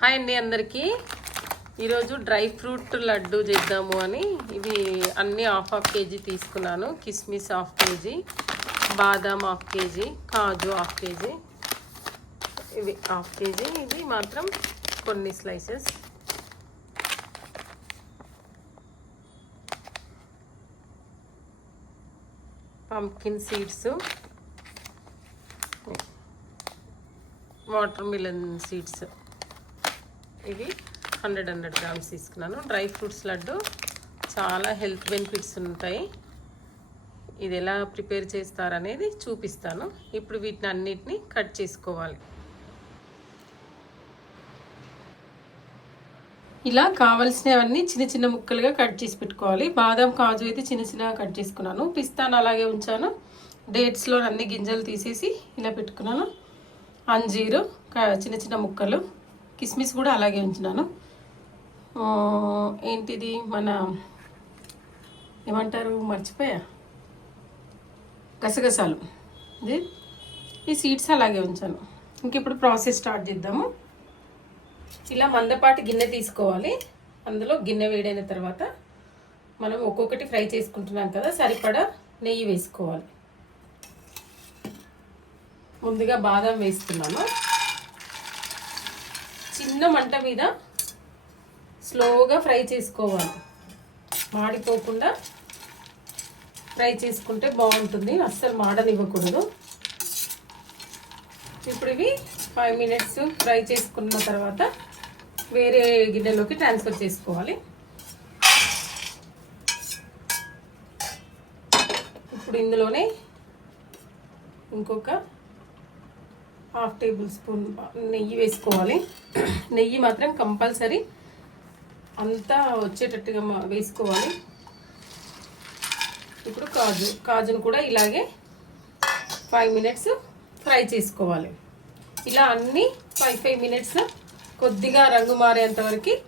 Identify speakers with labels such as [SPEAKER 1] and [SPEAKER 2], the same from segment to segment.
[SPEAKER 1] Hi అండి అందరికీ. ఈరోజు డ్రై ఫ్రూట్ లడ్డు చేద్దాము అని ఇవి అన్నీ హాఫ్ హాఫ్ కేజీ తీసుకున్నాను. కిస్మిస్ హాఫ్ కేజీ బాదాం హాఫ్ కేజీ కాజు హాఫ్ కేజీ. ఇవి హాఫ్ కేజీ. ఇది మాత్రం కొన్ని slices. Pumpkin seeds. Water melon seeds. ఇవి హండ్రెడ్ హండ్రెడ్ గ్రామ్స్ తీసుకున్నాను. డ్రై ఫ్రూట్స్ లడ్డు చాలా హెల్త్ బెనిఫిట్స్ ఉంటాయి. ఇది ఎలా ప్రిపేర్ చేస్తారనేది చూపిస్తాను. ఇప్పుడు వీటిని అన్నిటిని కట్ చేసుకోవాలి. ఇలా కావలసినవన్నీ చిన్న చిన్న ముక్కలుగా కట్ చేసి పెట్టుకోవాలి. బాదం కాజు అయితే చిన్న చిన్నగా కట్ చేసుకున్నాను. పిస్తాను అలాగే ఉంచాను. డేట్స్లో అన్ని గింజలు తీసేసి ఇలా పెట్టుకున్నాను. అంజీరు క- చిన్న చిన్న ముక్కలు. కిస్మిస్ కూడా అలాగే ఉంచినాను. ఏంటిది మన ఏమంటారు మర్చిపోయా? గసగసాలు. ఇది ఈ సీడ్స్ అలాగే ఉంచాను. ఇంక ఇప్పుడు ప్రాసెస్ స్టార్ట్ చేద్దాము. ఇలా మందపాటి గిన్నె తీసుకోవాలి. అందులో గిన్నె వేడైన తర్వాత మనం ఒక్కొక్కటి ఫ్రై చేసుకుంటున్నాం కదా సరిపడా నెయ్యి వేసుకోవాలి. ముందుగా బాదం వేస్తున్నాను. చిన్న మంట మీద స్లోగా ఫ్రై చేసుకోవాలి. మాడిపోకుండా ఫ్రై చేసుకుంటే బాగుంటుంది. అస్సలు మాడనివ్వకూడదు. ఇప్పుడు ఇవి ఫైవ్ మినిట్స్ ఫ్రై చేసుకున్న తర్వాత వేరే గిన్నెలోకి ట్రాన్స్ఫర్ చేసుకోవాలి. ఇప్పుడు ఇందులోనే ఇంకొక హాఫ్ టేబుల్ స్పూన్ నెయ్యి వేసుకోవాలి. నెయ్యి మాత్రం కంపల్సరీ అంతా వచ్చేటట్టుగా మా- వేసుకోవాలి. ఇప్పుడు కాజు కాజును కూడా ఇలాగే ఫైవ్ మినిట్స్ ఫ్రై చేసుకోవాలి. ఇలా అన్నీ ఫైవ్ ఫైవ్ మినిట్స్ కొద్దిగా రంగు మారేంత వరకు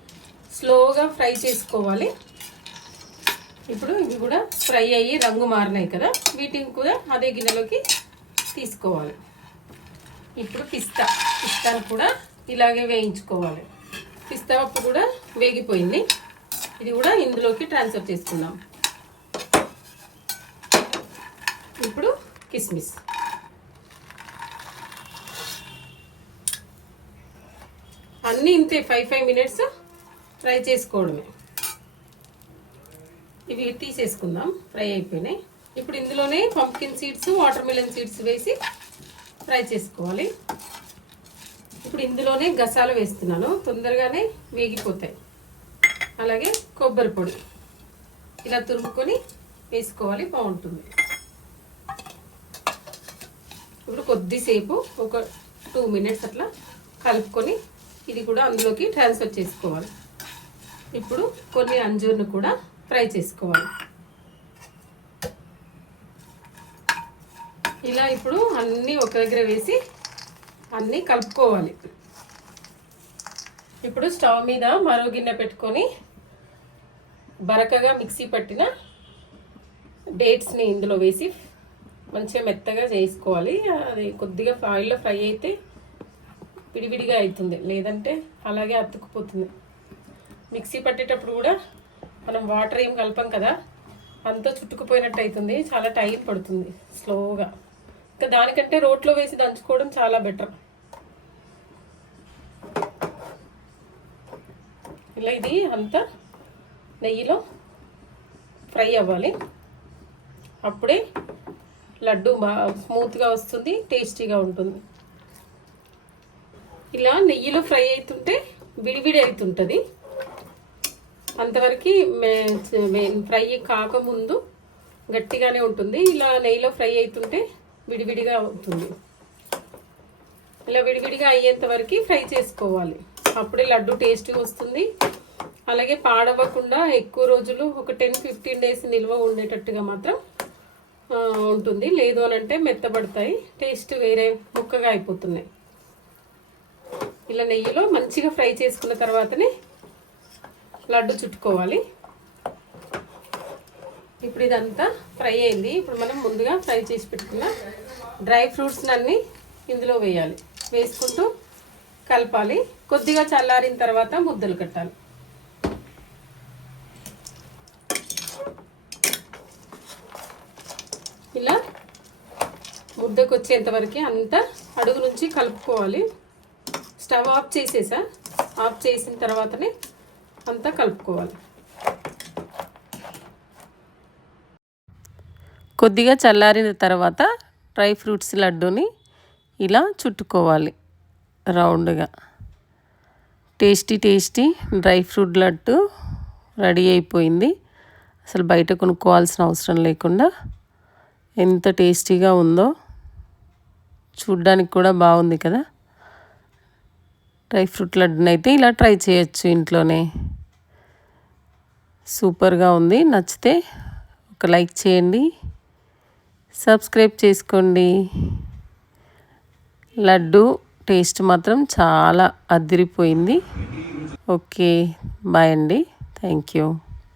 [SPEAKER 1] స్లోగా ఫ్రై చేసుకోవాలి. ఇప్పుడు ఇవి కూడా ఫ్రై అయ్యి రంగు మారినాయి కదా వీటిని కూడా అదే గిన్నెలోకి తీసుకోవాలి. ఇప్పుడు పిస్తా. పిస్తాను కూడా ఇలాగే వేయించుకోవాలి. పిస్తా పప్పు కూడా వేగిపోయింది. ఇది కూడా ఇందులోకి ట్రాన్స్ఫర్ చేసుకుందాం. ఇప్పుడు కిస్మిస్. అన్నీ ఇంతే ఫైవ్ ఫైవ్ మినిట్స్ ఫ్రై చేసుకోవడమే. ఇవి తీసేసుకుందాం. ఫ్రై అయిపోయినాయి. ఇప్పుడు ఇందులోనే pumpkin seeds water melon seeds వేసి ఫ్రై చేసుకోవాలి. ఇప్పుడు ఇందులోనే గసాలు వేస్తున్నాను. తొందరగానే వేగిపోతాయి. అలాగే కొబ్బరి పొడి. ఇలా తురుముకొని వేసుకోవాలి బాగుంటుంది. ఇప్పుడు కొద్దిసేపు ఒక టూ మినిట్స్ అట్లా కలుపుకొని ఇది కూడా అందులోకి ట్రాన్స్ఫర్ చేసుకోవాలి. ఇప్పుడు కొన్ని అంజూర్ను కూడా ఫ్రై చేసుకోవాలి. ఇలా ఇప్పుడు అన్నీ ఒక దగ్గర వేసి అన్నీ కలుపుకోవాలి. ఇప్పుడు స్టవ్ మీద మరో గిన్నె పెట్టుకొని బరకగా మిక్సీ పట్టిన డేట్స్ని ఇందులో వేసి మంచిగా మెత్తగా చేసుకోవాలి. అది కొద్దిగా ఆయిల్లో ఫ్రై అయితే విడివిడిగా అవుతుంది. లేదంటే అలాగే అతుక్కుపోతుంది. మిక్సీ పట్టేటప్పుడు కూడా మనం వాటర్ ఏం కలపం కదా అంతా చుట్టుకుపోయినట్టు అవుతుంది. చాలా టైం పడుతుంది స్లోగా. దానికంటే రోట్లో వేసి దంచుకోవడం చాలా బెటర్. ఇలా ఇది అంతా నెయ్యిలో ఫ్రై అవ్వాలి. అప్పుడే లడ్డు బాగా స్మూత్గా వస్తుంది టేస్టీగా ఉంటుంది. ఇలా నెయ్యిలో ఫ్రై అవుతుంటే విడివిడి అవుతుంటుంది అంతవరకు ఫ్రై కాకముందు గట్టిగానే ఉంటుంది. ఇలా నెయ్యిలో ఫ్రై అవుతుంటే విడివిడిగా అవుతుంది ఇలా విడివిడిగా అయ్యేంత వరకు ఫ్రై చేసుకోవాలి. అప్పుడే లడ్డు టేస్ట్గా వస్తుంది. అలాగే పాడవకుండా ఎక్కువ రోజులు ఒక టెన్ ఫిఫ్టీన్ డేస్ నిల్వ ఉండేటట్టుగా మాత్రం ఉంటుంది. లేదు అని అంటే మెత్తబడతాయి. టేస్ట్ వేరే ముక్కగా అయిపోతున్నాయి. ఇలా నెయ్యిలో మంచిగా ఫ్రై చేసుకున్న తర్వాతనే లడ్డు చుట్టుకోవాలి. ఇప్పుడు ఇదంతా ఫ్రై అయింది. ఇప్పుడు మనం ముందుగా ఫ్రై చేసి పెట్టుకున్న డ్రై ఫ్రూట్స్ని అన్నీ ఇందులో వేయాలి. వేసుకుంటూ కలపాలి. కొద్దిగా చల్లారిన తర్వాత ముద్దలు కట్టాలి. ఇలా ముద్దకు వచ్చేంతవరకు అంతా అడుగు నుంచి కలుపుకోవాలి. స్టవ్ ఆఫ్ చేసేసా? ఆఫ్ చేసిన తర్వాతనే అంతా కలుపుకోవాలి. కొద్దిగా చల్లారిన తర్వాత డ్రై ఫ్రూట్స్ లడ్డూని ఇలా చుట్టుకోవాలి రౌండ్గా. Tasty tasty dry fruit laddu ready అయిపోయింది. అసలు బయట కొనుక్కోవాల్సిన అవసరం లేకుండా ఎంత టేస్టీగా ఉందో చూడ్డానికి కూడా బాగుంది కదా. డ్రై ఫ్రూట్ లడ్డుని అయితే ఇలా ట్రై చేయొచ్చు ఇంట్లోనే. సూపర్గా ఉంది. నచ్చితే ఒక లైక్ చేయండి. సబ్స్క్రైబ్ చేసుకోండి. లడ్డు టేస్ట్ మాత్రం చాలా అదిరిపోయింది. ఓకే బాయ్ అండి. Thank you.